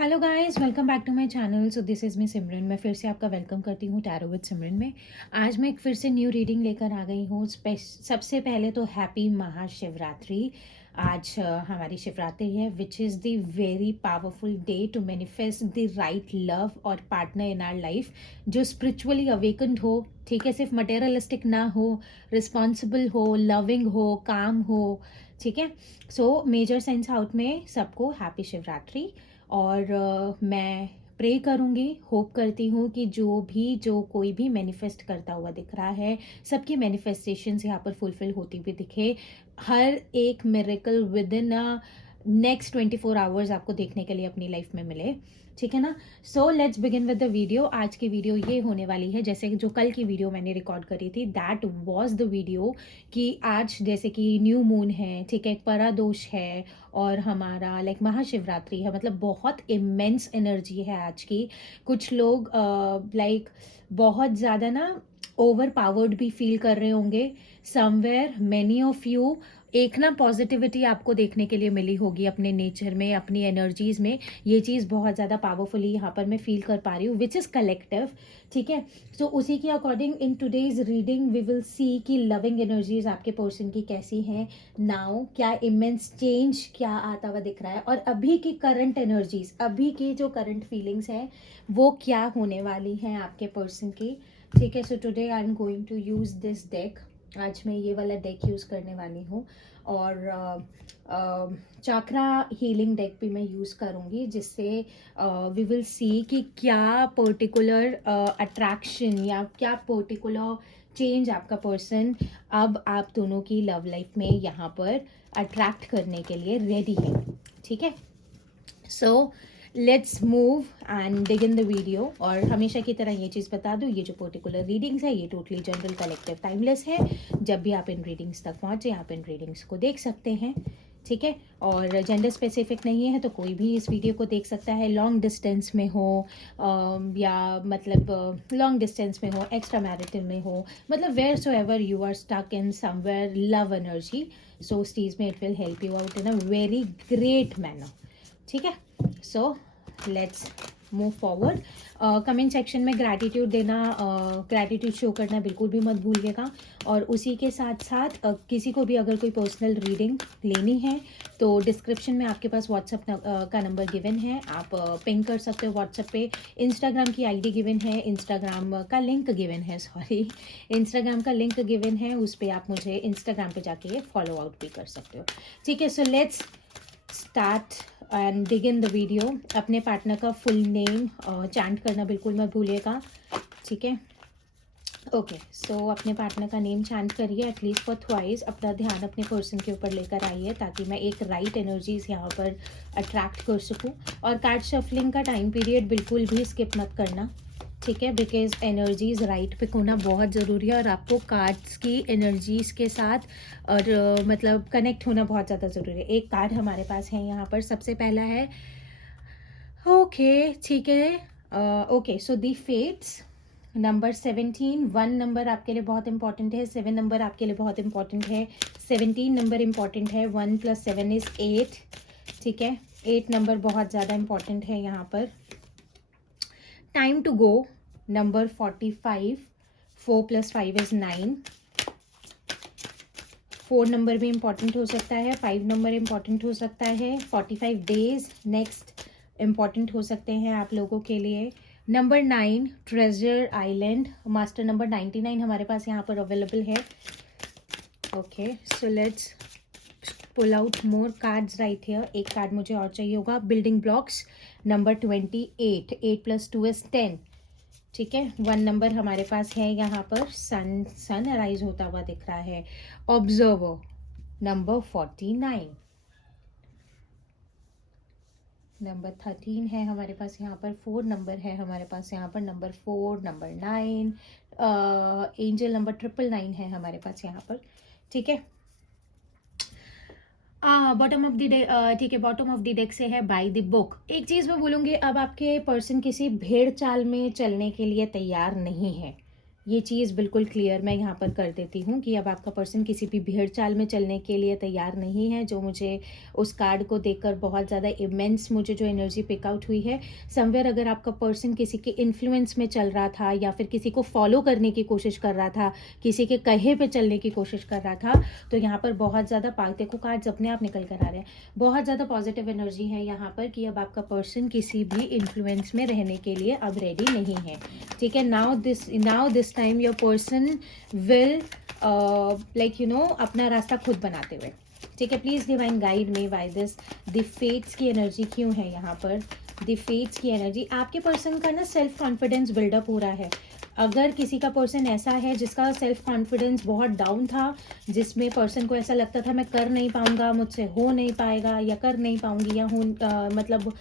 Hello guys, welcome back to my channel. So this is me Simran. मैं फिर से आपका वेलकम करती हूँ टैरो विद सिमरन में। आज मैं एक फिर से न्यू रीडिंग लेकर आ गई हूँ। सबसे पहले तो हैप्पी महाशिवरात्रि। आज हमारी शिवरात्रि है, which is the very powerful day to manifest the right love और पार्टनर इन आवर लाइफ जो स्पिरिचुअली अवेकन्ड हो। ठीक है, सिर्फ मटेरियलिस्टिक ना हो, रिस्पॉन्सिबल हो, लविंग हो, काम हो। ठीक है, सो मेजर सेंस आउट में सबको हैप्पी शिवरात्रि। और मैं प्रे करूँगी, होप करती हूँ कि जो कोई भी मैनिफेस्ट करता हुआ दिख रहा है, सबकी मैनिफेस्टेशंस यहाँ पर फुलफिल होती हुई दिखे। हर एक miracle with in next 24 hours आपको देखने के लिए अपनी लाइफ में मिले। ठीक है ना। So let's begin with the video. आज की वीडियो ये होने वाली है, जैसे जो कल की वीडियो मैंने रिकॉर्ड करी थी, दैट वाज द वीडियो कि आज जैसे कि न्यू मून है, ठीक है, परादोष है और हमारा लाइक महाशिवरात्रि है। मतलब बहुत इमेंस एनर्जी है आज की। कुछ लोग लाइक बहुत ज़्यादा ना ओवर पावर्ड भी फील कर रहे होंगे। समवेयर मैनी ऑफ यू एक ना पॉजिटिविटी आपको देखने के लिए मिली होगी अपने नेचर में, अपनी एनर्जीज में। ये चीज़ बहुत ज़्यादा पावरफुली यहाँ पर मैं फील कर पा रही हूँ, विच इज़ कलेक्टिव। ठीक है, सो उसी के according in today's reading we will see कि लविंग एनर्जीज आपके पर्सन की कैसी हैं नाउ, क्या इमेंस चेंज क्या आता हुआ दिख रहा है, और अभी की करंट एनर्जीज, अभी की जो करंट फीलिंग्स हैं वो क्या होने वाली हैं आपके पर्सन की। ठीक है, so today I am going to use this deck. आज मैं ये वाला डेक यूज़ करने वाली हूँ और चाक्रा हीलिंग डेक भी मैं यूज़ करूँगी, जिससे वी विल सी कि क्या पर्टिकुलर अट्रैक्शन या क्या पर्टिकुलर चेंज आपका पर्सन अब आप दोनों की लव लाइफ में यहाँ पर अट्रैक्ट करने के लिए रेडी है। ठीक है, so let's move and dig in the video. और हमेशा की तरह ये चीज़ बता दूँ, ये जो पर्टिकुलर रीडिंग्स है ये टोटली जनरल कलेक्टिव टाइमलेस है। जब भी आप इन रीडिंग्स तक पहुँचे आप इन रीडिंग्स को देख सकते हैं। ठीक है, और जेंडर स्पेसिफिक नहीं है तो कोई भी इस वीडियो को देख सकता है, लॉन्ग डिस्टेंस में हो या मतलब लॉन्ग डिस्टेंस में हो, एक्स्ट्रा मैरिटल में हो, मतलब where so ever you are stuck in somewhere love energy, so उस चीज़ में it will help you out in a very great manner. ठीक है, so let's move forward. Comment section में ग्रैटिट्यूड देना, ग्रैटिट्यूड शो करना बिल्कुल भी मत भूलिएगा। और उसी के साथ साथ किसी को भी अगर कोई पर्सनल रीडिंग लेनी है तो डिस्क्रिप्शन में आपके पास व्हाट्सएप का नंबर गिवन है, आप पिंग कर सकते हो व्हाट्सएप पे। इंस्टाग्राम की आईडी गिवन है, इंस्टाग्राम का लिंक गिवन है, सॉरी, इंस्टाग्राम का लिंक गिवन है, उस पर आप मुझे इंस्टाग्राम पे जाके फॉलो आउट भी कर सकते हो। ठीक है, so let's start and dig in the video. अपने पार्टनर का फुल नेम चैंट करना बिल्कुल मत भूलिएगा। ठीक है, ओके, सो अपने पार्टनर का नेम चैंट करिए एटलीस्ट फॉर ट्वाइस। अपना ध्यान अपने पर्सन के ऊपर लेकर आइए ताकि मैं एक राइट एनर्जीज यहाँ पर अट्रैक्ट कर सकूँ। और कार्ड शफलिंग का टाइम पीरियड बिल्कुल भी स्किप मत करना। ठीक है, बिकॉज एनर्जीज राइट पिक होना बहुत ज़रूरी है और आपको कार्ड्स की एनर्जीज के साथ और मतलब कनेक्ट होना बहुत ज़्यादा ज़रूरी है। एक कार्ड हमारे पास है यहाँ पर, सबसे पहला है, ओके ठीक है, ओके, सो दी फेट्स नंबर 17। 1 नंबर आपके लिए बहुत इंपॉर्टेंट है, 7 नंबर आपके लिए बहुत इंपॉर्टेंट है, 17 नंबर इंपॉर्टेंट है, 1 + 7 = 8। ठीक है, 8 नंबर बहुत ज़्यादा इंपॉर्टेंट है यहाँ पर। Time to go number 45, 4 + 5 = 9। 4 number भी इंपॉर्टेंट हो सकता है, 5 नंबर इंपॉर्टेंट हो सकता है, 45 डेज नेक्स्ट इंपॉर्टेंट हो सकते हैं आप लोगों के लिए। Number 9 treasure island, master number 99 हमारे पास यहाँ पर अवेलेबल है। Okay, so let's pull out more cards right here. एक कार्ड मुझे और चाहिए होगा, बिल्डिंग ब्लॉक्स नंबर 28, 8 + 2 = 10। ठीक है, 1 नंबर हमारे पास है यहाँ पर, सन अराइज होता हुआ दिख रहा है। ऑब्जर्वर नंबर 49, नंबर 13 है हमारे पास यहाँ पर, 4 नंबर है हमारे पास यहाँ पर, नंबर 4, नंबर 9, एंजल नंबर 999 है हमारे पास यहाँ पर। ठीक है, बॉटम ऑफ द डेक, ठीक है, बॉटम ऑफ द डेक से है बाय द बुक। एक चीज़ मैं बोलूँगी, अब आपके पर्सन किसी भेड़ चाल में चलने के लिए तैयार नहीं है। ये चीज़ बिल्कुल क्लियर मैं यहाँ पर कर देती हूँ कि अब आपका पर्सन किसी भी भेड़-चाल में चलने के लिए तैयार नहीं है, जो मुझे उस कार्ड को देखकर बहुत ज़्यादा इमेंस मुझे जो एनर्जी पिक आउट हुई है। समवेयर अगर आपका पर्सन किसी के इन्फ्लुएंस में चल रहा था या फिर किसी को फॉलो करने की कोशिश कर रहा था, किसी के कहे पे चलने की कोशिश कर रहा था, तो यहाँ पर बहुत ज़्यादा देखो कार्ड्स अपने आप निकल कर आ रहे हैं। बहुत ज़्यादा पॉजिटिव एनर्जी है यहाँ पर कि अब आपका पर्सन किसी भी इन्फ्लुएंस में रहने के लिए अब रेडी नहीं है। ठीक है, now this time your person will like अपना रास्ता खुद बनाते हुए। ठीक है, please divine guide me by this. The fates की एनर्जी क्यों है यहाँ पर? द फेट्स की एनर्जी, आपके पर्सन का ना सेल्फ कॉन्फिडेंस बिल्डअप हो रहा है। अगर किसी का पर्सन ऐसा है जिसका सेल्फ कॉन्फिडेंस बहुत डाउन था, जिसमें पर्सन को ऐसा लगता था मैं कर नहीं पाऊंगा, मुझसे हो नहीं पाएगा, या कर नहीं पाऊंगी, या मतलब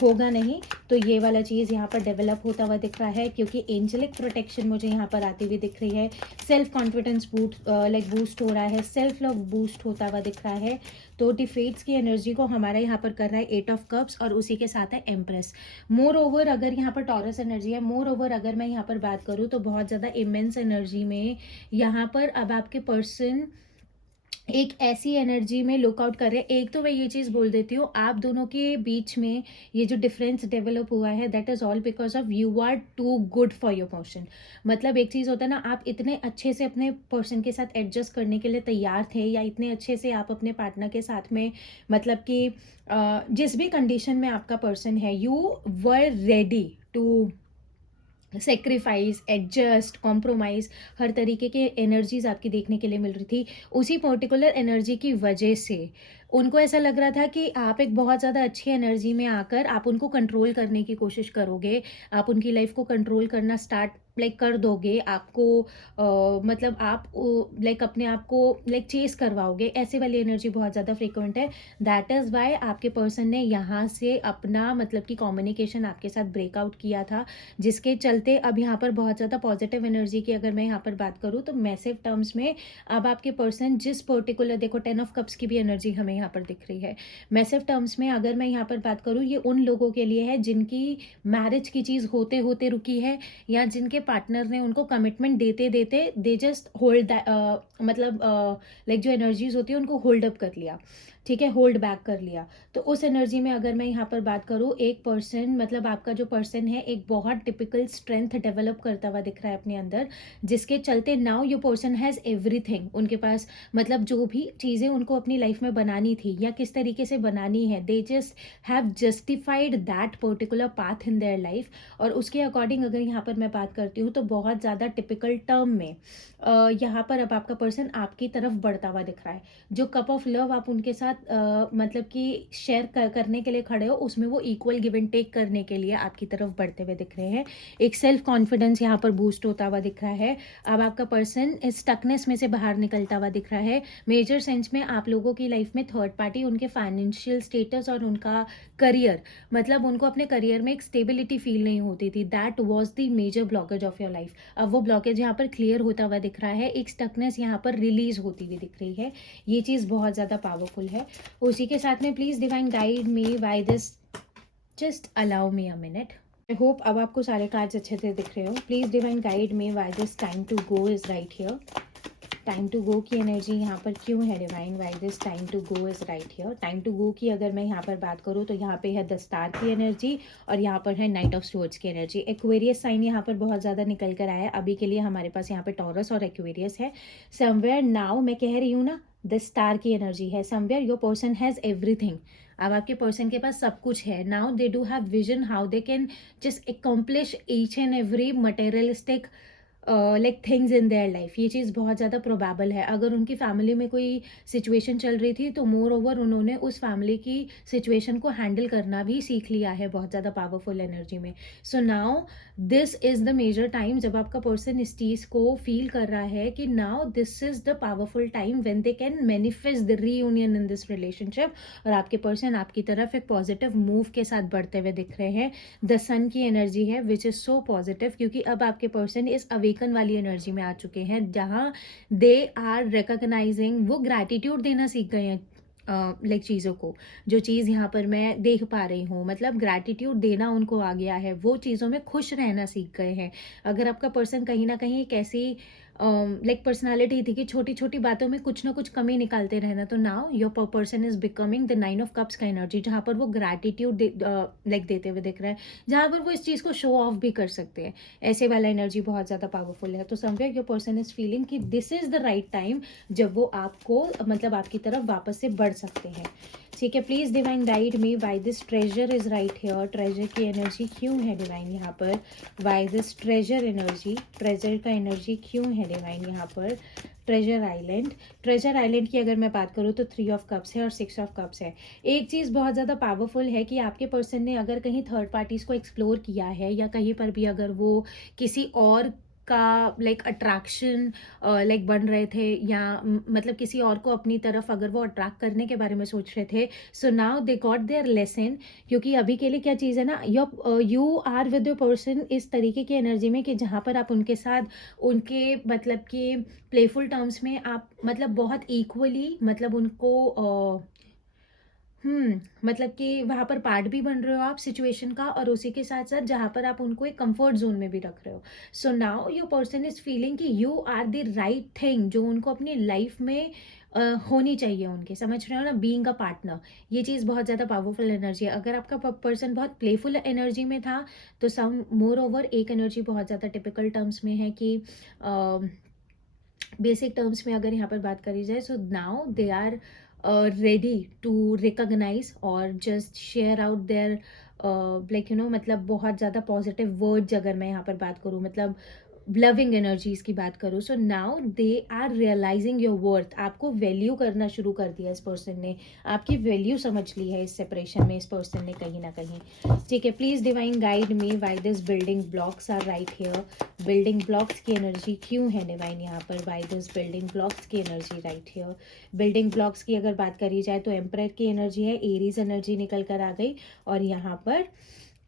होगा नहीं, तो ये वाला चीज़ यहाँ पर डेवलप होता हुआ दिख रहा है, क्योंकि एंजेलिक प्रोटेक्शन मुझे यहाँ पर आती हुई दिख रही है। सेल्फ कॉन्फिडेंस बूस्ट हो रहा है, सेल्फ लव बूस्ट होता हुआ दिख रहा है। तो डिफेट्स की एनर्जी को हमारा यहाँ पर कर रहा है 8 ऑफ कप्स, और उसी के साथ है एम्प्रेस। मोर ओवर अगर यहाँ पर टॉरस एनर्जी है, मोर ओवर अगर मैं यहाँ पर बात करूँ तो बहुत ज़्यादा इमेंस एनर्जी में यहाँ पर अब आपके पर्सन एक ऐसी एनर्जी में लुकआउट कर रहे हैं। एक तो मैं ये चीज़ बोल देती हूँ, आप दोनों के बीच में ये जो डिफरेंस डेवलप हुआ है, that is all because of you are too good for your person. मतलब एक चीज़ होता है ना, आप इतने अच्छे से अपने पर्सन के साथ एडजस्ट करने के लिए तैयार थे, या इतने अच्छे से आप अपने पार्टनर के साथ में मतलब कि जिस भी कंडीशन में आपका पर्सन है, you were ready to sacrifice, adjust, compromise, हर तरीके के एनर्जीज आपकी देखने के लिए मिल रही थी। उसी पर्टिकुलर एनर्जी की वजह से उनको ऐसा लग रहा था कि आप एक बहुत ज़्यादा अच्छी एनर्जी में आकर आप उनको कंट्रोल करने की कोशिश करोगे, आप उनकी लाइफ को कंट्रोल करना स्टार्ट लाइक कर दोगे, आपको मतलब आप लाइक अपने आप को लाइक चेस करवाओगे, ऐसे वाली एनर्जी बहुत ज़्यादा फ्रिक्वेंट है। दैट इज़ वाई आपके पर्सन ने यहाँ से अपना मतलब कि कम्युनिकेशन आपके साथ ब्रेकआउट किया था, जिसके चलते अब यहाँ पर बहुत ज़्यादा पॉजिटिव एनर्जी की अगर मैं यहाँ पर बात करूँ तो मैसिव टर्म्स में अब आपके पर्सन जिस पर्टिकुलर, देखो 10 ऑफ कप्स की भी एनर्जी हमें यहाँ पर दिख रही है। मैसिव टर्म्स में अगर मैं यहाँ पर बात करूँ, ये उन लोगों के लिए है जिनकी मैरिज की चीज़ होते होते रुकी है, या जिनके पार्टनर ने उनको कमिटमेंट देते देते दे जस्ट होल्ड मतलब लाइक जो एनर्जीज होती है उनको होल्ड अप कर लिया, ठीक है, होल्ड बैक कर लिया। तो उस एनर्जी में अगर मैं यहाँ पर बात करूँ, एक पर्सन मतलब आपका जो पर्सन है एक बहुत टिपिकल स्ट्रेंथ डेवलप करता हुआ दिख रहा है अपने अंदर, जिसके चलते now your person has everything. उनके पास मतलब जो भी चीज़ें उनको अपनी लाइफ में बनानी थी या किस तरीके से बनानी है, they just have justified that particular path in their life. और उसके अकॉर्डिंग अगर यहाँ पर मैं बात करती हूँ तो बहुत ज़्यादा टिपिकल टर्म में यहाँ पर अब आपका पर्सन आपकी तरफ बढ़ता हुआ दिख रहा है। जो कप ऑफ लव आप उनके साथ मतलब कि शेयर करने के लिए खड़े हो, उसमें वो इक्वल गिव एंड टेक करने के लिए आपकी तरफ बढ़ते हुए दिख रहे हैं। एक सेल्फ कॉन्फिडेंस यहाँ पर बूस्ट होता हुआ दिख रहा है। अब आपका पर्सन इस स्टकनेस में से बाहर निकलता हुआ दिख रहा है। मेजर सेंस में आप लोगों की लाइफ में थर्ड पार्टी उनके फाइनेंशियल स्टेटस और उनका करियर, मतलब उनको अपने करियर में एक स्टेबिलिटी फील नहीं होती थी, that was the major blockage of your life. अब वो ब्लॉकेज यहाँ पर क्लियर होता हुआ दिख रहा है, एक स्टकनेस यहाँ पर रिलीज होती हुई दिख रही है। ये चीज़ बहुत ज़्यादा पावरफुल है। उसी के साथ में please divine guide me by this, just allow me a minute. I hope अब आपको सारे कार्ड्स अच्छे से दिख रहे हो। Please divine guide me by this, time to go is right here. Time to go की एनर्जी यहाँ पर क्यों है divine? Why this time to go is right here. Time to go की अगर मैं यहाँ पर बात करूँ तो यहाँ पे है द स्टार की एनर्जी, और यहाँ पर है नाइट ऑफ स्वर्ड्स की एनर्जी। एक्वेरियस साइन यहाँ पर बहुत ज़्यादा निकल कर आया है। अभी के लिए हमारे पास यहाँ पे टॉरस और एक्वेरियस है। समवेयर नाउ मैं कह रही हूँ ना, द स्टार की एनर्जी है। Somewhere your person has everything. अब आपके पर्सन के पास सब कुछ है। Now they do have vision how they can just accomplish each and every materialistic like things in their life. ये चीज़ बहुत ज़्यादा प्रोबेबल है। अगर उनकी फैमिली में कोई सिचुएशन चल रही थी तो मोर ओवर उन्होंने उस फैमिली की सिचुएशन को हैंडल करना भी सीख लिया है बहुत ज़्यादा पावरफुल एनर्जी में। So now this is the major time जब आपका पर्सन इस चीज़ को फील कर रहा है कि now this is the powerful time when they can manifest the reunion in this relationship. और आपके पर्सन आपकी तरफ एक पॉजिटिव मूव के साथ बढ़ते हुए दिख रहे हैं। द सन की एनर्जी है विच इज़ सो पॉजिटिव, क्योंकि अब आपके पर्सन इस अवेकन वाली एनर्जी में आ चुके हैं, जहाँ दे आर रिकॉग्नाइजिंग, वो ग्रैटिट्यूड देना सीख गए हैं लाइक चीज़ों को, जो चीज़ यहाँ पर मैं देख पा रही हूँ, मतलब ग्रैटिट्यूड देना उनको आ गया है, वो चीज़ों में खुश रहना सीख गए हैं। अगर आपका पर्सन कहीं न कहीं एक ऐसी लाइक पर्सनैलिटी थी कि छोटी-छोटी बातों में कुछ ना कुछ कमी निकालते रहना, तो now your person is becoming the 9 of cups का एनर्जी, जहाँ पर वो ग्रैटिट्यूड लाइक देते हुए दिख रहा है, जहाँ पर वो इस चीज़ को शो ऑफ भी कर सकते हैं। ऐसे वाला एनर्जी बहुत ज़्यादा पावरफुल है। तो somewhere your person is feeling कि this is the right time, जब वो आपको मतलब आपकी तरफ वापस से बढ़ सकते हैं। ठीक है, please divine guide me why this treasure is right here. Treasure की एनर्जी क्यों है डिवाइन यहाँ पर? Why this treasure energy, treasure का एनर्जी क्यों है डिवाइन यहाँ पर? ट्रेजर आइलैंड, ट्रेजर आइलैंड की अगर मैं बात करूँ तो 3 ऑफ कप्स है और 6 ऑफ कप्स है। एक चीज़ बहुत ज़्यादा पावरफुल है कि आपके पर्सन ने अगर कहीं थर्ड पार्टीज़ को एक्सप्लोर किया है, या कहीं पर भी अगर वो किसी और का लाइक अट्रैक्शन लाइक बन रहे थे, या मतलब किसी और को अपनी तरफ अगर वो अट्रैक्ट करने के बारे में सोच रहे थे, so now they got their lesson. क्योंकि अभी के लिए क्या चीज़ है ना, you are with your person इस तरीके की एनर्जी में कि जहाँ पर आप उनके साथ उनके मतलब कि प्लेफुल टर्म्स में आप मतलब बहुत इक्वली मतलब उनको मतलब कि वहाँ पर पार्ट भी बन रहे हो आप सिचुएशन का, और उसी के साथ-साथ जहाँ पर आप उनको एक कंफर्ट ज़ोन में भी रख रहे हो। So now your person is feeling कि you are the right thing, जो उनको अपनी लाइफ में होनी चाहिए उनके, समझ रहे हो ना? बीइंग अ पार्टनर, ये चीज़ बहुत ज़्यादा पावरफुल एनर्जी है। अगर आपका पर्सन बहुत प्लेफुल एनर्जी में था, तो सम मोर ओवर एक एनर्जी बहुत ज़्यादा टिपिकल टर्म्स में है कि बेसिक टर्म्स में अगर यहाँ पर बात करी जाए, so now they are ready to recognise और just share out there like मतलब बहुत ज़्यादा पॉजिटिव वर्ड्स अगर मैं यहाँ पर बात करूँ, मतलब लविंग एनर्जीज की बात करूँ, so now they are realising your worth. आपको वैल्यू करना शुरू कर दिया इस पर्सन ने, आपकी वैल्यू समझ ली है इस सेपरेशन में इस पर्सन ने कहीं ना कहीं। ठीक है, please divine guide me why this building blocks are right here. Building blocks की एनर्जी क्यों है डिवाइन यहाँ पर? व्हाई दिस बिल्डिंग ब्लॉक्स की energy right here. Building blocks की अगर बात करी जाए तो एम्परर की एनर्जी है, एरीज एनर्जी निकल कर आ गई, और यहाँ पर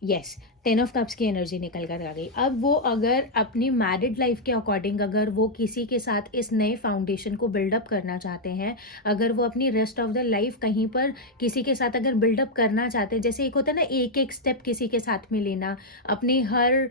यस 10 ऑफ कप्स की एनर्जी निकल कर आ गई। अब वो अगर अपनी मैरिड लाइफ के अकॉर्डिंग अगर वो किसी के साथ इस नए फाउंडेशन को बिल्डअप करना चाहते हैं, अगर वो अपनी रेस्ट ऑफ द लाइफ कहीं पर किसी के साथ अगर बिल्डअप करना चाहते हैं, जैसे एक होता है ना एक एक स्टेप किसी के साथ में लेना, अपनी हर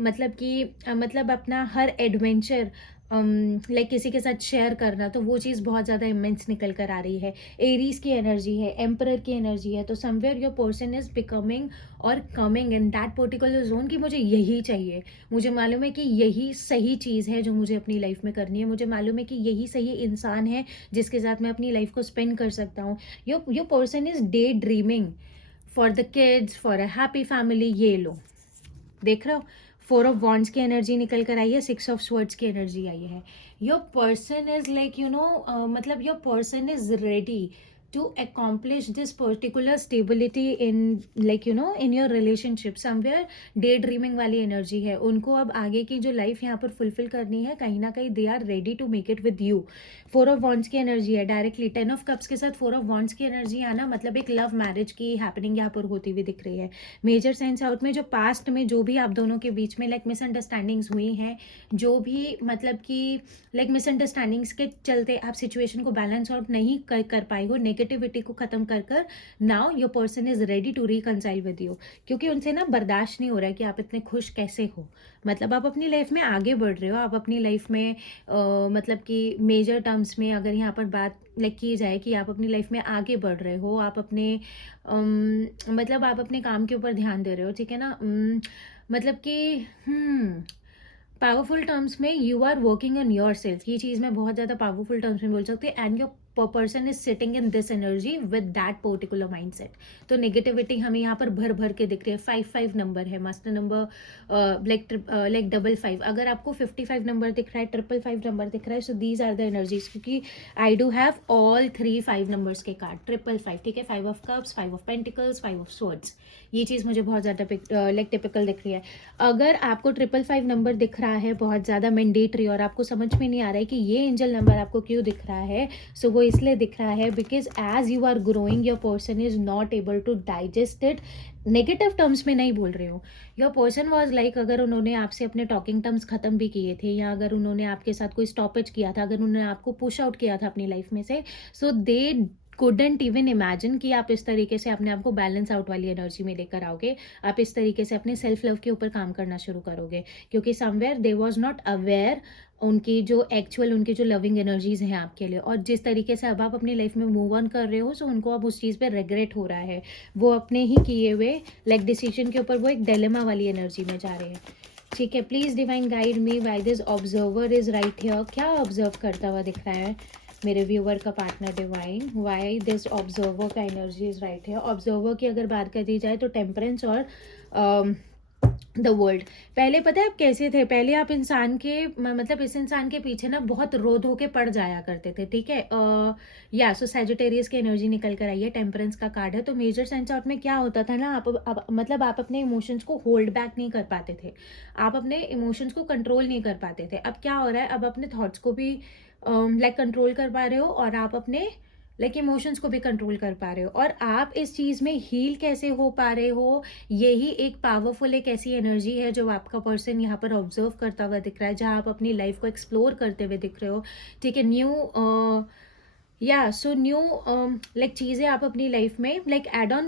मतलब कि मतलब अपना हर एडवेंचर लाइक किसी के साथ शेयर करना, तो वो चीज़ बहुत ज़्यादा इमेंस निकल कर आ रही है। एरीज की एनर्जी है, एम्परर की एनर्जी है, तो somewhere your person is becoming और coming in that particular zone कि मुझे यही चाहिए, मुझे मालूम है कि यही सही चीज़ है जो मुझे अपनी लाइफ में करनी है, मुझे मालूम है कि यही सही इंसान है जिसके साथ मैं अपनी लाइफ को स्पेंड कर सकता हूँ। Your person is day dreaming for the kids, for a happy family. ये लो, देख रहे हो, 4 ऑफ वॉन्ड्स की एनर्जी निकल कर आई है, 6 ऑफ स्वर्ड्स की एनर्जी आई है। योर पर्सन इज लाइक मतलब your person is ready to accomplish this particular stability in like in your relationship somewhere। Day dreaming वाली एनर्जी है उनको, अब आगे की जो लाइफ यहाँ पर फुलफिल करनी है कहीं ना कहीं they are ready to make it with you. 4 of wands की एनर्जी है डायरेक्टली, 10 ऑफ कप्स के साथ 4 ऑफ वॉन्ड्स की एनर्जी आना मतलब एक लव मैरिज की हैपनिंग यहाँ पर होती हुई दिख रही है। मेजर साइंस आउट में जो पास्ट में जो भी आप दोनों के बीच में लाइक मिसअंडरस्टैंडिंग्स हुई हैं, जो भी मतलब कि लाइक मिसअंडरस्टैंडिंग्स के चलते आप सिचुएशन को बैलेंस आउट नहीं कर पाए हो, नेगेटिविटी को खत्म कर कर now your person is ready to reconcile with you. क्योंकि उनसे ना बर्दाश्त नहीं हो रहा है कि आप इतने खुश कैसे हो, मतलब आप अपनी लाइफ में आगे बढ़ रहे हो, आप अपनी लाइफ में मतलब कि मेजर टर्म्स में अगर यहाँ पर बात लाइक की जाए कि आप अपनी लाइफ में आगे बढ़ रहे हो, आप अपने मतलब आप अपने काम के ऊपर ध्यान दे रहे हो, ठीक है ना। मतलब कि पावरफुल टर्म्स में you are working on yourself, ये चीज़ मैं बहुत ज़्यादा पावरफुल टर्म्स में बोल सकती हूँ। And your person is sitting in this energy with that particular mindset. तो नेगेटिविटी हमें यहाँ पर भर भर के दिख रही है। 5 नंबर है, मास्टर नंबर लाइक 55। अगर आपको 55 नंबर दिख रहा है, 555 नंबर दिख रहा है, so these are the energies, क्योंकि I do have all 3 5 numbers के कार्ड, 555, ठीक है। 5 of cups, 5 of pentacles, 5 of swords, ये चीज़ मुझे बहुत ज़्यादा लाइक टिपिकल दिख रही है। अगर आपको 555 नंबर दिख रहा है बहुत ज़्यादा मैंडेटरी, और आपको समझ में नहीं आ रहा है कि ये एंजल नंबर आपको क्यों दिख रहा है, सो वो इसलिए दिख रहा है because as you are growing your person is not able to digest it. Negative terms में नहीं बोल रही हूँ, योर पर्सन वॉज लाइक अगर उन्होंने आपसे अपने टॉकिंग टर्म्स खत्म भी किए थे, या अगर उन्होंने आपके साथ कोई स्टॉपेज किया था, अगर उन्होंने आपको पुश आउट किया था अपनी लाइफ में से, सो दे कुडंट इवन इमेजिन कि आप इस तरीके से अपने आप को बैलेंस आउट वाली एनर्जी में लेकर आओगे, आप इस तरीके से अपने सेल्फ लव के ऊपर काम करना शुरू करोगे, क्योंकि somewhere they was not aware उनकी जो एक्चुअल उनकी जो लविंग एनर्जीज हैं आपके लिए, और जिस तरीके से अब आप अपनी लाइफ में मूव ऑन कर रहे हो, सो उनको अब उस चीज़ पे रिग्रेट हो रहा है, वो अपने ही किए हुए लाइक डिसीजन के ऊपर वो एक डिलेमा वाली एनर्जी में जा रहे हैं। ठीक है, please divine guide me why this observer is right here. क्या ऑब्जर्व करता हुआ दिख रहा है मेरे व्यूअर का partner divine? Why this observer का energy is right here. Observer की अगर बात करी जाए तो टेम्परेंस और द वर्ल्ड। पहले पता है आप कैसे थे? पहले आप इंसान के मतलब इस इंसान के पीछे ना बहुत रो धो के पड़ जाया करते थे, ठीक है। या सो सैजिटेरियस की एनर्जी निकल कर आई है, टेम्परेंस का कार्ड है। तो मेजर सेंस आउट में क्या होता था ना, आप मतलब आप अपने इमोशंस को होल्ड बैक नहीं कर पाते थे, आप अपने इमोशंस को कंट्रोल नहीं कर पाते थे। अब क्या हो रहा है, अब अपने थॉट्स को भी लाइक कंट्रोल कर पा रहे हो, और आप अपने लाइक इमोशंस को भी कंट्रोल कर पा रहे हो, और आप इस चीज़ में हील कैसे हो पा रहे हो, यही एक पावरफुल एक ऐसी एनर्जी है जो आपका पर्सन यहाँ पर ऑब्जर्व करता हुआ दिख रहा है, जहाँ आप अपनी लाइफ को एक्सप्लोर करते हुए दिख रहे हो। ठीक है, न्यू या सो न्यू लाइक चीज़ें आप अपनी लाइफ में लाइक एड ऑन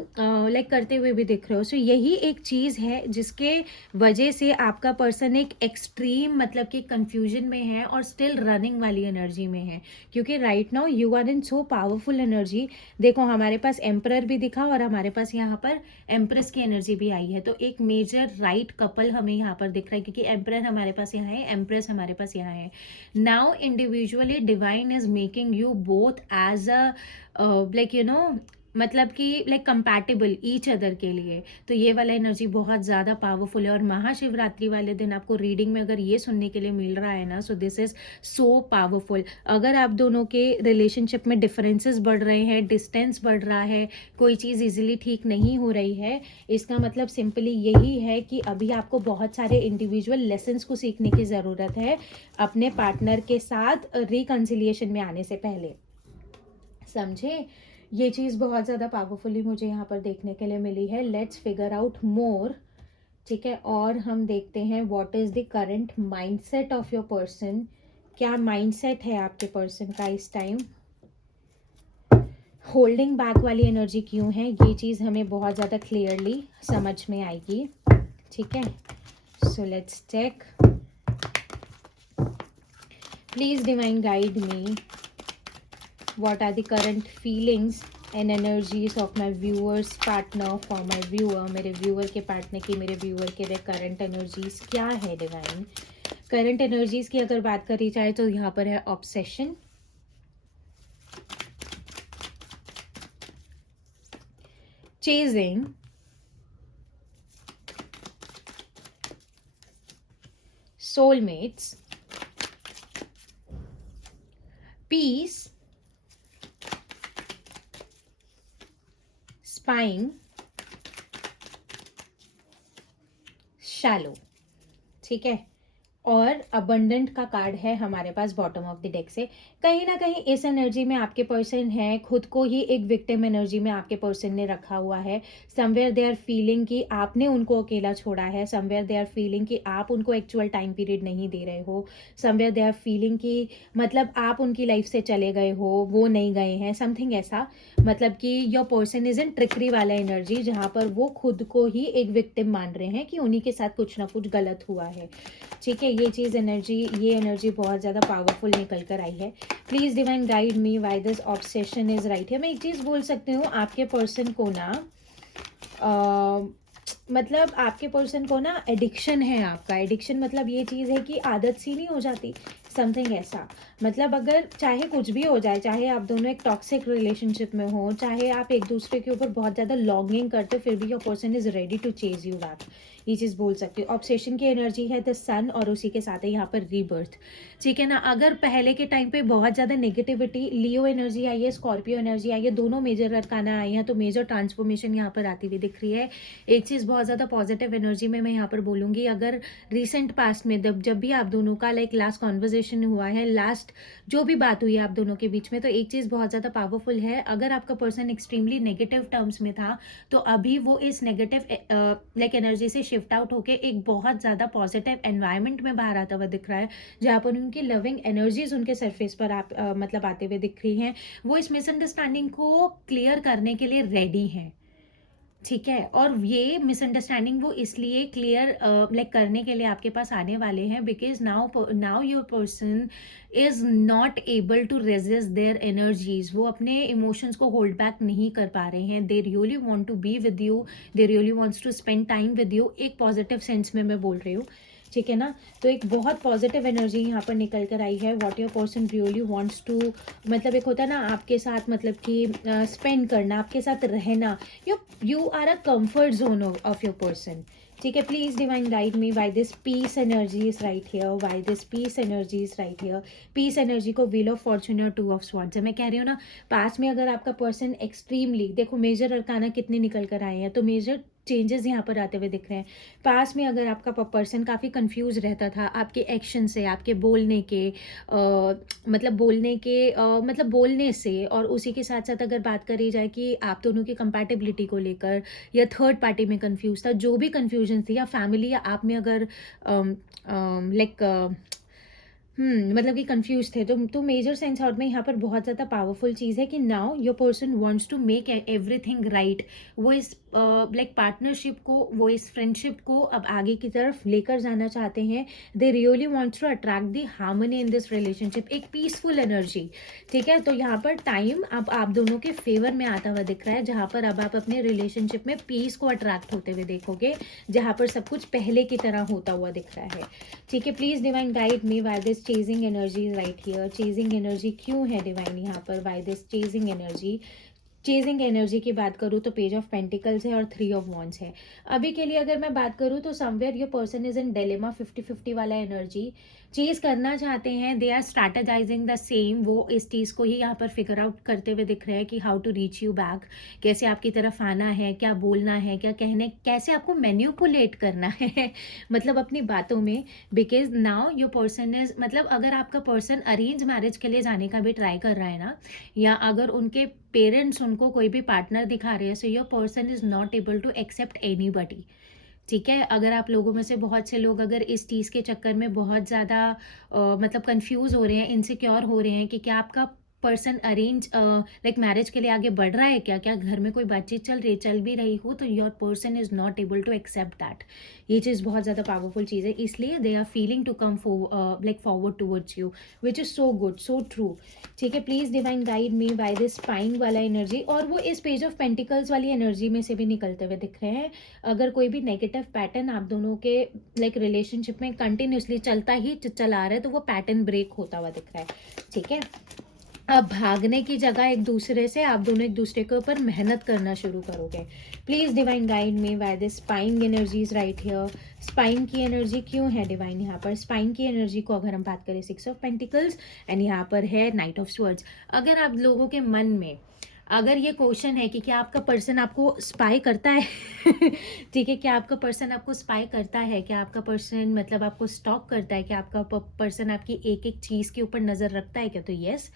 लाइक करते हुए भी दिख रहे हो। सो यही एक चीज़ है जिसके वजह से आपका पर्सन एक एक्सट्रीम मतलब कि कंफ्यूजन में है और स्टिल रनिंग वाली एनर्जी में है, क्योंकि right now you are in so powerful energy. देखो हमारे पास एम्परर भी दिखा और हमारे पास यहाँ पर एम्प्रेस की एनर्जी भी आई है, तो एक मेजर राइट कपल हमें यहाँ पर दिख रहा है, क्योंकि एम्परर हमारे पास यहाँ है, एम्प्रेस हमारे पास यहाँ है। Now individually divine is making you both as a like you know मतलब कि लाइक कंपैटिबल ईच अदर के लिए। तो ये वाला एनर्जी बहुत ज़्यादा पावरफुल है, और महाशिवरात्रि वाले दिन आपको रीडिंग में अगर ये सुनने के लिए मिल रहा है ना, सो दिस इज़ सो पावरफुल। अगर आप दोनों के रिलेशनशिप में डिफरेंसेस बढ़ रहे हैं, डिस्टेंस बढ़ रहा है, कोई चीज़ इजीली ठीक नहीं हो रही है, इसका मतलब सिंपली यही है कि अभी आपको बहुत सारे इंडिविजुअल लेसन्स को सीखने की ज़रूरत है अपने पार्टनर के साथ रिकन्सिलिएशन में आने से पहले। समझे? ये चीज़ बहुत ज़्यादा पावरफुली मुझे यहाँ पर देखने के लिए मिली है। Let's figure out more. ठीक है, और हम देखते हैं what is the current mindset of your person. क्या माइंडसेट है आपके पर्सन का इस टाइम? होल्डिंग बैक वाली एनर्जी क्यों है, ये चीज़ हमें बहुत ज़्यादा क्लियरली समझ में आएगी। ठीक है, so let's check. Please divine guide me, what are the current feelings and energies of my viewers partner for my viewer। मेरे व्यूअर के पार्टनर की मेरे व्यूअर के लिए करंट एनर्जीज क्या है डिवाइन? करंट एनर्जीज की अगर बात करी जाए तो यहाँ पर है obsession, chasing, soulmates, peace, spying, shallow. ठीक है, और अबंडेंट का कार्ड है हमारे पास बॉटम ऑफ द डेक से। कहीं ना कहीं इस एनर्जी में आपके पर्सन है, खुद को ही एक विक्टिम एनर्जी में आपके पर्सन ने रखा हुआ है। समवेयर दे आर फीलिंग कि आपने उनको अकेला छोड़ा है, समवेयर दे आर फीलिंग कि आप उनको एक्चुअल टाइम पीरियड नहीं दे रहे हो, समवेयर दे आर फीलिंग कि मतलब आप उनकी लाइफ से चले गए हो, वो नहीं गए हैं, समथिंग ऐसा। मतलब कि your person is in trickery वाला एनर्जी, जहाँ पर वो खुद को ही एक विक्टिम मान रहे हैं कि उन्हीं के साथ कुछ ना कुछ गलत हुआ है। ठीक है, ये चीज़ एनर्जी, ये एनर्जी बहुत ज़्यादा पावरफुल निकल कर आई है। Please divine guide me why this obsession is right है। मैं एक चीज़ बोल सकती हूँ, आपके पर्सन को ना मतलब आपके पर्सन को ना एडिक्शन है। आपका एडिक्शन मतलब ये चीज़ है कि आदत सी नहीं हो जाती, समथिंग ऐसा। मतलब अगर चाहे कुछ भी हो जाए, चाहे आप दोनों एक टॉक्सिक रिलेशनशिप में हो, चाहे आप एक दूसरे के ऊपर बहुत ज़्यादा लॉन्गिंग करते हो, फिर भी your person is ready to chase you back, ये चीज़ बोल सकती हूँ। ऑब्सेशन की एनर्जी है द सन, और उसी के साथ है यहाँ पर रीबर्थ। ठीक है ना, अगर पहले के टाइम पे बहुत ज़्यादा नेगेटिविटी, लियो एनर्जी आई है, स्कॉर्पियो एनर्जी आई है, दोनों मेजर अरकाना आई हैं, तो मेजर ट्रांसफॉर्मेशन यहाँ पर आती हुई दिख रही है। एक चीज़ बहुत ज़्यादा पॉजिटिव एनर्जी में मैं यहाँ पर बोलूँगी, अगर रिसेंट पास्ट में जब भी आप दोनों का लाइक लास्ट कॉन्वर्जेशन कन्वर्सेशन हुआ है, लास्ट जो भी बात हुई है आप दोनों के बीच में, तो एक चीज़ बहुत ज़्यादा पावरफुल है। अगर आपका पर्सन एक्सट्रीमली नेगेटिव टर्म्स में था, तो अभी वो इस नेगेटिव लाइक एनर्जी से शिफ्ट आउट होके एक बहुत ज़्यादा पॉजिटिव एनवायरनमेंट में बाहर आता हुआ दिख रहा है, जहाँ पर उनकी लविंग एनर्जीज उनके सरफेस पर आप मतलब आते हुए दिख रही हैं। वो इस मिसअंडरस्टैंडिंग को क्लियर करने के लिए रेडी हैं, ठीक है। और ये मिसअंडरस्टैंडिंग वो इसलिए क्लियर लाइक करने के लिए आपके पास आने वाले हैं, because now your person is not able to resist their energies. वो अपने इमोशंस को होल्ड बैक नहीं कर पा रहे हैं। They really want to be with you, they really wants to spend time with you, एक पॉजिटिव सेंस में मैं बोल रही हूँ, ठीक है ना। तो एक बहुत पॉजिटिव एनर्जी यहाँ पर निकल कर आई है। What your person really wants to, मतलब एक होता है ना आपके साथ, मतलब कि स्पेंड करना, आपके साथ रहना, you are a comfort zone of your person, ठीक है। Please divine guide me why this peace energy is right here, why this peace energy is right here. Peace energy को व्हील ऑफ फॉर्चून और 2 of swords है। मैं कह रही हूँ ना, पास में अगर आपका पर्सन एक्सट्रीमली, देखो मेजर अरकाना कितने निकल कर आए हैं, तो मेजर चेंजेस यहाँ पर आते हुए दिख रहे हैं। पास में अगर आपका पर्सन काफ़ी कंफ्यूज रहता था आपके एक्शन से, आपके बोलने के मतलब बोलने से, और उसी के साथ साथ अगर बात करी जाए कि आप दोनों की कंपैटिबिलिटी को लेकर, या थर्ड पार्टी में कंफ्यूज था, जो भी कंफ्यूजन थी, या फैमिली या आप में अगर लाइक मतलब कि कंफ्यूज थे, तो मेजर सेंस आउट में यहाँ पर बहुत ज़्यादा पावरफुल चीज़ है कि now your person wants to make everything right. वो इस लाइक पार्टनरशिप को, वो इस फ्रेंडशिप को अब आगे की तरफ लेकर जाना चाहते हैं। They really wants to attract the harmony in this relationship, एक पीसफुल एनर्जी, ठीक है। तो यहाँ पर टाइम अब आप दोनों के फेवर में आता हुआ दिख रहा है, जहाँ पर अब आप अपने रिलेशनशिप में पीस को अट्रैक्ट होते हुए देखोगे, जहाँ पर सब कुछ पहले की तरह होता हुआ दिख रहा है, ठीक है। Please divine guide me why this chasing energy right here. Chasing energy क्यों है डिवाइन यहाँ पर, why this chasing energy. Chasing energy की बात करूँ तो पेज ऑफ पेंटिकल्स है और 3 ऑफ वॉन्ड्स है। अभी के लिए अगर मैं बात करूँ तो somewhere your person is in dilemma, 50-50 वाला एनर्जी चेज करना चाहते हैं। They are strategizing the same, वो इस चीज़ को ही यहाँ पर फिगर आउट करते हुए दिख रहे हैं कि how to reach you back, कैसे आपकी तरफ आना है, क्या बोलना है, क्या कहने, कैसे आपको मैन्युपुलेट करना है मतलब अपनी बातों में। Because now your person is, मतलब अगर आपका पर्सन अरेंज मैरिज के लिए जाने का भी ट्राई कर रहा है ना, या अगर उनके पेरेंट्स उनको कोई भी पार्टनर दिखा रहे हैं, so your person is not able to accept anybody, ठीक है। अगर आप लोगों में से बहुत से लोग अगर इस चीज़ के चक्कर में बहुत ज़्यादा मतलब कंफ्यूज हो रहे हैं, इनसिक्योर हो रहे हैं कि क्या आपका पर्सन अरेंज लाइक मैरिज के लिए आगे बढ़ रहा है, क्या क्या घर में कोई बातचीत चल भी रही हो, तो your person is not able to accept that. ये चीज़ बहुत ज़्यादा पावरफुल चीज़ है, इसलिए they are feeling to come like forward towards you, which is so good, so true, ठीक है। Please divine guide me by this spying वाला एनर्जी, और वो इस पेज ऑफ पेंटिकल्स वाली एनर्जी में से भी निकलते हुए दिख रहे हैं। अगर कोई भी नेगेटिव पैटर्न आप दोनों के लाइक रिलेशनशिप में कंटिन्यूसली चला आ रहा है, तो वो पैटर्न ब्रेक होता हुआ दिख रहा है, ठीक है। अब भागने की जगह एक दूसरे से आप दोनों एक दूसरे के ऊपर मेहनत करना शुरू करोगे। Please divine guide me why this spine energies right here. Spine की एनर्जी क्यों है डिवाइन यहाँ पर। स्पाइन की एनर्जी को अगर हम बात करें 6 ऑफ पेंटिकल्स, एंड यहाँ पर है नाइट ऑफ स्वर्ड्स। अगर आप लोगों के मन में अगर ये क्वेश्चन है कि क्या आपका पर्सन आपको स्पाई करता है ठीक है, क्या आपका पर्सन आपको स्पाई करता है, क्या आपका पर्सन मतलब आपको स्टॉक करता है, क्या आपका पर्सन आपकी एक एक चीज़ के ऊपर नज़र रखता है क्या, तो येस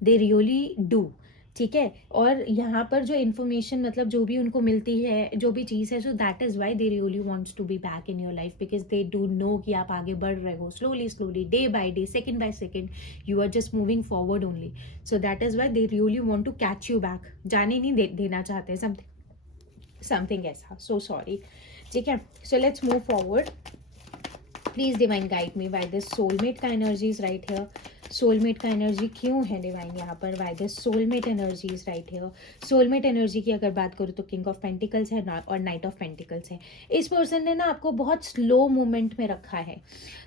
दे रियली डू, ठीक है। और यहाँ पर जो इन्फॉर्मेशन मतलब जो भी उनको मिलती है, जो भी चीज़ है, so that is why they really wants to be back in your life, because they do know कि आप आगे बढ़ रहे हो slowly slowly, day by day, second by second, you are just moving forward only. So that is why they really want to catch you back, जाने नहीं देना चाहते समथिंग ऐसा। सो सॉरी, ठीक है। So let's move forward. Please divine guide me why this soulmate का energy is right here. Soulmate का energy क्यों है डिवाइन यहाँ पर, why this soulmate energy is right here. Soulmate energy की अगर बात करूँ तो किंग ऑफ पेंटिकल्स है और नाइट ऑफ पेंटिकल्स है। इस पर्सन ने ना आपको बहुत स्लो मूवमेंट में रखा है।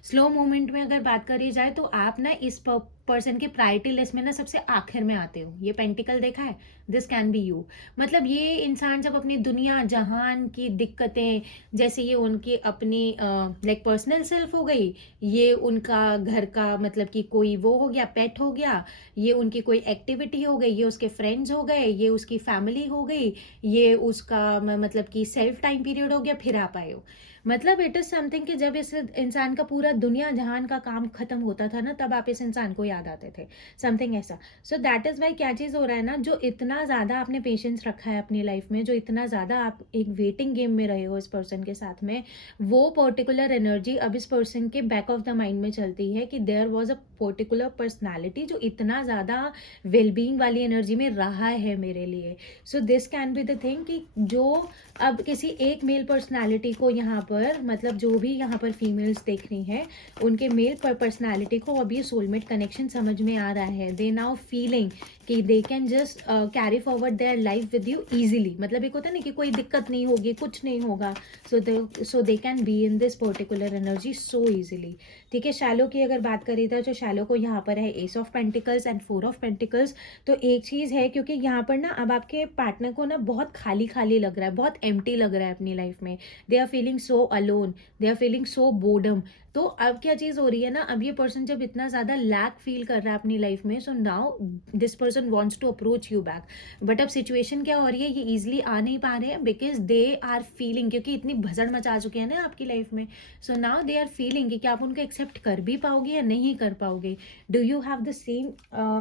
स्लो मूवमेंट में अगर बात करी जाए तो आप ना इस पर्सन की प्रायोरिटी लिस्ट में ना सबसे आखिर में आते हो। ये पेंटिकल देखा है, दिस कैन बी यू। मतलब ये इंसान जब अपनी दुनिया जहान की दिक्कतें, जैसे ये उनकी अपनी लाइक पर्सनल सेल्फ हो गई, ये उनका घर का मतलब कि कोई वो हो गया, पेट हो गया, ये उनकी कोई एक्टिविटी हो गई, ये उसके फ्रेंड्स हो गए, ये उसकी फैमिली हो गई, ये उसका मतलब कि सेल्फ टाइम पीरियड हो गया, फिर आप आए हो। मतलब इट इज समथिंग कि जब इस इंसान का पूरा दुनिया जहान का काम खत्म होता था ना, तब आप इस इंसान को याद आते थे, समथिंग ऐसा। सो दैट इज वाई क्या चीज़ हो रहा है ना, जो इतना ज़्यादा आपने पेशेंस रखा है अपनी लाइफ में, जो इतना ज़्यादा आप एक वेटिंग गेम में रहे हो इस पर्सन के साथ में, वो पर्टिकुलर एनर्जी अब इस पर्सन के बैक ऑफ द माइंड में चलती है कि there was a particular personality जो इतना ज़्यादा वेलबींग वाली एनर्जी में रहा है मेरे लिए। So this can be the thing कि जो अब किसी एक मेल पर्सनालिटी को यहाँ पर, मतलब जो भी यहाँ पर फीमेल्स देख रही हैं, उनके मेल पर्सनालिटी को अब ये सोलमेट कनेक्शन समझ में आ रहा है। दे नाउ फीलिंग कि they can just carry forward their life with you easily. मतलब एक होता है ना कि कोई दिक्कत नहीं होगी, कुछ नहीं होगा, so they can be in this particular energy so easily. ठीक है, शैलो की अगर बात करी था, जो शैलो को यहाँ पर है S of pentacles and four of pentacles. तो एक चीज़ है, क्योंकि यहाँ पर ना अब आपके पार्टनर को ना बहुत खाली खाली लग रहा है, बहुत एम्प्टी लग रहा है अपनी लाइफ में। They are feeling so alone, they are feeling so boredom. तो अब क्या चीज़ हो रही है ना, अब ये पर्सन जब इतना ज़्यादा लैक फील कर रहा है अपनी लाइफ में, so now this person wants to approach you back. But अब सिचुएशन क्या हो रही है, ये ईजिली आ नहीं पा रहे हैं बिकॉज दे आर फीलिंग, क्योंकि इतनी भसड़ मचा चुके हैं ना आपकी लाइफ में। So now they are feeling कि क्या आप उनको एक्सेप्ट कर भी पाओगे या नहीं कर पाओगे। Do you have the same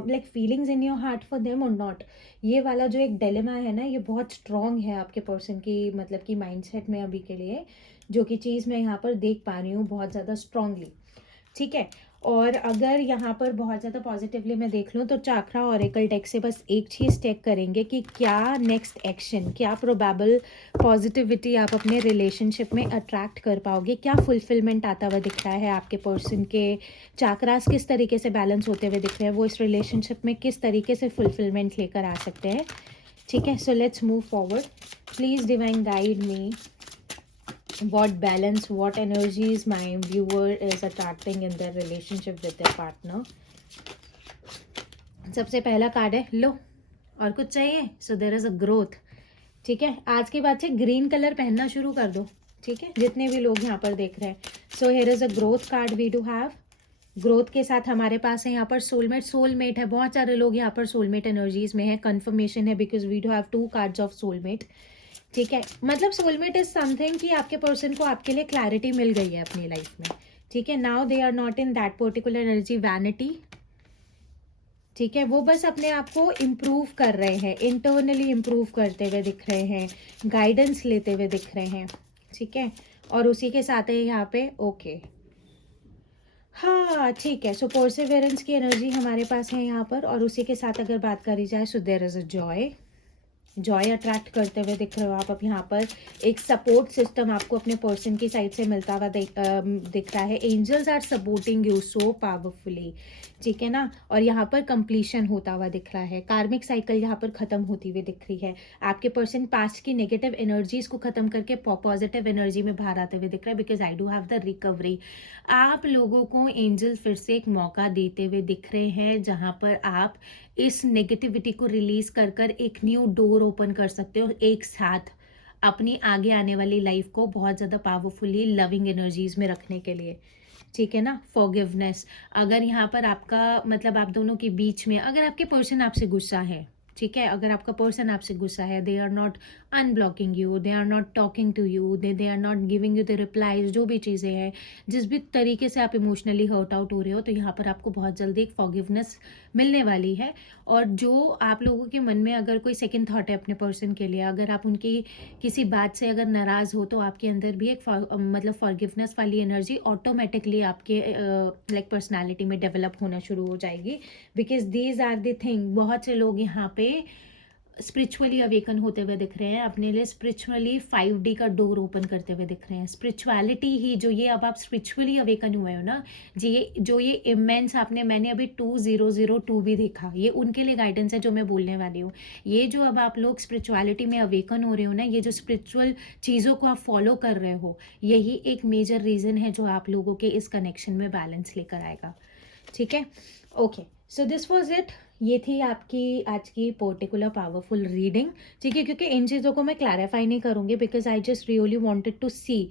like feelings in your heart for them और नॉट। ये वाला जो एक डिलेमा है ना, ये बहुत स्ट्रॉन्ग है आपके पर्सन की मतलब कि माइंडसेट में अभी के लिए, जो कि चीज़ मैं यहाँ पर देख पा रही हूँ बहुत ज़्यादा स्ट्रांगली। ठीक है, और अगर यहाँ पर बहुत ज़्यादा पॉजिटिवली मैं देख लूँ तो चाक्रा ऑरेकल डेक से बस एक चीज़ चेक करेंगे कि क्या नेक्स्ट एक्शन, क्या प्रोबेबल पॉजिटिविटी आप अपने रिलेशनशिप में अट्रैक्ट कर पाओगे, क्या फुलफिलमेंट आता हुआ दिख रहा है आपके पर्सन के, चाक्रास किस तरीके से बैलेंस होते हुए दिख रहे हैं, वो इस रिलेशनशिप में किस तरीके से फुलफिलमेंट लेकर आ सकते हैं। ठीक है, so let's move forward. Please divine guide me what balance, what energies my viewer is attracting in their relationship with their partner. सबसे पहला कार्ड है लो, और कुछ चाहिए, so there is a growth. ठीक है, आज के बाद से ग्रीन कलर पहनना शुरू कर दो। ठीक है, जितने भी लोग यहाँ पर देख रहे हैं, so here is a growth card we do have. Growth के साथ हमारे पास है यहाँ पर सोलमेट। सोलमेट है, बहुत सारे लोग यहाँ पर सोलमेट एनर्जीज में है, कंफर्मेशन है because we do have two cards of soulmate. ठीक है, मतलब सोलमेट इज समथिंग कि आपके पर्सन को आपके लिए क्लैरिटी मिल गई है अपनी लाइफ में। ठीक है, now they are not in that particular energy vanity. ठीक है, वो बस अपने आप को इम्प्रूव कर रहे हैं, इंटरनली इम्प्रूव करते हुए दिख रहे हैं, गाइडेंस लेते हुए दिख रहे हैं। ठीक है, और उसी के साथ है यहाँ पे ओके। हाँ ठीक है, सो परसिवरेंस की एनर्जी हमारे पास है यहाँ पर, और उसी के साथ अगर बात करी जाए so there is a joy. Joy attract करते हुए दिख रहे हो आप। अब यहाँ पर एक सपोर्ट सिस्टम आपको अपने पर्सन की साइड से मिलता हुआ दिख रहा है। Angels are supporting you so powerfully. ठीक है ना, और यहाँ पर कंप्लीशन होता हुआ दिख रहा है, कार्मिक साइकिल यहाँ पर खत्म होती हुई दिख रही है। आपके पर्सन पास्ट की नेगेटिव एनर्जीज को खत्म करके पॉजिटिव एनर्जी में बाहर आते हुए दिख रहा है because I do have the recovery. आप लोगों को एंजल्स फिर से एक मौका देते हुए दिख रहे हैं जहाँ पर आप इस नेगेटिविटी को रिलीज कर कर एक न्यू डोर ओपन कर सकते हो एक साथ, अपनी आगे आने वाली लाइफ को बहुत ज़्यादा पावरफुली लविंग एनर्जीज में रखने के लिए। ठीक है ना, फॉरगिवनेस। अगर यहाँ पर आपका मतलब आप दोनों के बीच में अगर आपके पर्सन आपसे गुस्सा है, ठीक है, अगर आपका पर्सन आपसे गुस्सा है, they are not unblocking you, they are not talking to you, they are not giving you the replies, जो भी चीज़ें हैं, जिस भी तरीके से आप इमोशनली हर्ट आउट हो रहे हो, तो यहाँ पर आपको बहुत जल्दी एक फॉरगिवनेस मिलने वाली है। और जो आप लोगों के मन में अगर कोई सेकंड थॉट है अपने पर्सन के लिए, अगर आप उनकी किसी बात से अगर नाराज़ हो, तो आपके अंदर भी एक मतलब फॉरगिवनेस वाली एनर्जी ऑटोमेटिकली आपके लाइक पर्सनालिटी में डेवलप होना शुरू हो जाएगी because these are the thing. बहुत से लोग यहाँ पे स्पिरिचुअली अवेकन होते हुए दिख रहे हैं, अपने लिए स्पिरिचुअली 5D का डोर ओपन करते हुए दिख रहे हैं। स्पिरिचुअलिटी ही जो ये अब आप स्पिरिचुअली अवेकन हुए हो ना जी, ये जो ये इमेंस आपने मैंने अभी 2002 भी देखा, ये उनके लिए गाइडेंस है जो मैं बोलने वाली हूँ। ये जो अब आप लोग स्पिरिचुअलिटी में अवेकन हो रहे हो ना, ये जो स्पिरिचुअल चीज़ों को आप फॉलो कर रहे हो, यही एक मेजर रीज़न है जो आप लोगों के इस कनेक्शन में बैलेंस लेकर आएगा। ठीक है, okay, so this was it. ये थी आपकी आज की पर्टिकुलर पावरफुल रीडिंग। ठीक है, क्योंकि इन चीज़ों को मैं क्लैरिफाई नहीं करूँगी because I just really wanted to see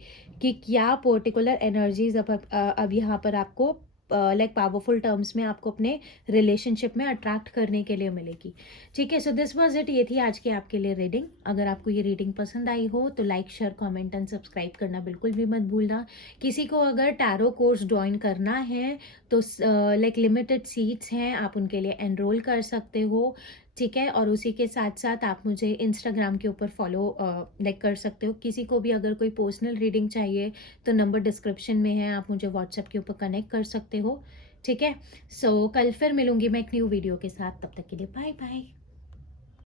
कि क्या पर्टिकुलर एनर्जीज अब यहाँ पर आपको लाइक पावरफुल टर्म्स में आपको अपने रिलेशनशिप में अट्रैक्ट करने के लिए मिलेगी। ठीक है, सो दिस वाज इट। ये थी आज की आपके लिए रीडिंग। अगर आपको ये रीडिंग पसंद आई हो तो like, share, comment and subscribe करना बिल्कुल भी मत भूलना। किसी को अगर टैरो कोर्स ज्वाइन करना है तो लाइक लिमिटेड सीट्स हैं, आप उनके लिए एनरोल कर सकते हो। ठीक है, और उसी के साथ साथ आप मुझे इंस्टाग्राम के ऊपर फॉलो लाइक कर सकते हो। किसी को भी अगर कोई पर्सनल रीडिंग चाहिए तो नंबर डिस्क्रिप्शन में है, आप मुझे व्हाट्सएप के ऊपर कनेक्ट कर सकते हो। ठीक है, सो कल फिर मिलूंगी मैं एक न्यू वीडियो के साथ। तब तक के लिए बाय बाय।